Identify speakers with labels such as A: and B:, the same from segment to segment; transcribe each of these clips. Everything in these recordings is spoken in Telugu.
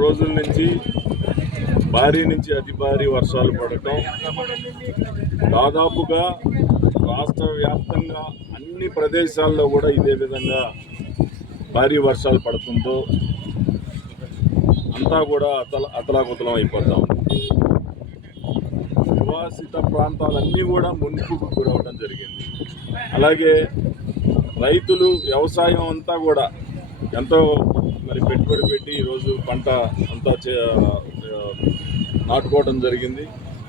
A: రోజుల నుంచి భారీ నుంచి అతి భారీ వర్షాలు పడటం దాదాపుగా రాష్ట్ర వ్యాప్తంగా అన్ని ప్రదేశాల్లో కూడా ఇదే విధంగా భారీ వర్షాలు పడుతుందో అంతా కూడా అతల అతలాకుతలం అయిపోతాం నివాసిత ప్రాంతాలన్నీ కూడా మునిపుకు గురవడం జరిగింది. అలాగే రైతులు వ్యవసాయం అంతా కూడా ఎంతో మరి పెట్టుబడి పెట్టి ఈరోజు పంట అంతా చే- నాటుకోవడం జరిగింది.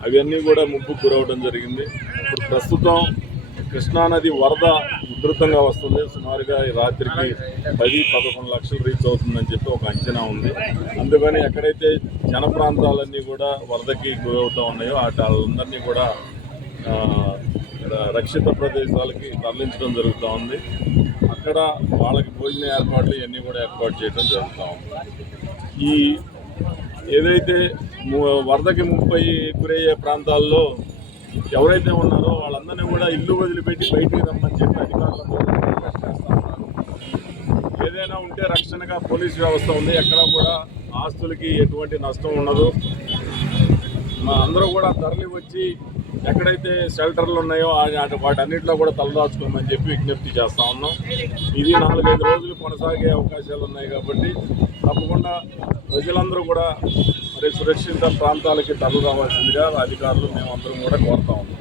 A: అవన్నీ కూడా ముప్పు గురవడం జరిగింది. ఇప్పుడు ప్రస్తుతం కృష్ణానది వరద ఉధృతంగా వస్తుంది. సుమారుగా ఈ రాత్రికి పది పదకొండు లక్షలు రీచ్ అవుతుందని చెప్పి ఒక అంచనా ఉంది. అందుకని ఎక్కడైతే జన ప్రాంతాలన్నీ కూడా వరదకి గురవుతూ ఉన్నాయో అటు వాళ్ళందరినీ కూడా రక్షిత ప్రదేశాలకి తరలించడం జరుగుతూ ఉంది అక్కడ వాళ్ళకి భోజన ఏర్పాట్లు ఇవన్నీ కూడా ఏర్పాటు చేయడం జరుగుతూ ఉంది ఈ ఏదైతే వరదకి ముప్పై గురయ్యే ప్రాంతాల్లో ఎవరైతే ఉన్నారో వాళ్ళందరినీ కూడా ఇల్లు వదిలిపెట్టి బయటికి రమ్మని చెప్పి అధికారులందరూ ఉన్నారు. ఏదైనా ఉంటే రక్షణగా పోలీస్ వ్యవస్థ ఉంది. ఎక్కడ కూడా ఆస్తులకి ఎటువంటి నష్టం ఉండదు. మా అందరూ కూడా తరలి వచ్చి ఎక్కడైతే షెల్టర్లు ఉన్నాయో వాటన్నిటిలో కూడా తలదాచుకోమని చెప్పి విజ్ఞప్తి చేస్తా ఉన్నాం. ఇది నాలుగైదు రోజులు కొనసాగే అవకాశాలు ఉన్నాయి కాబట్టి తప్పకుండా ప్రజలందరూ కూడా మరి సురక్షిత ప్రాంతాలకి తరలి రావాల్సిందిగా అధికారులు మేమందరం కూడా కోరుతా ఉన్నాం.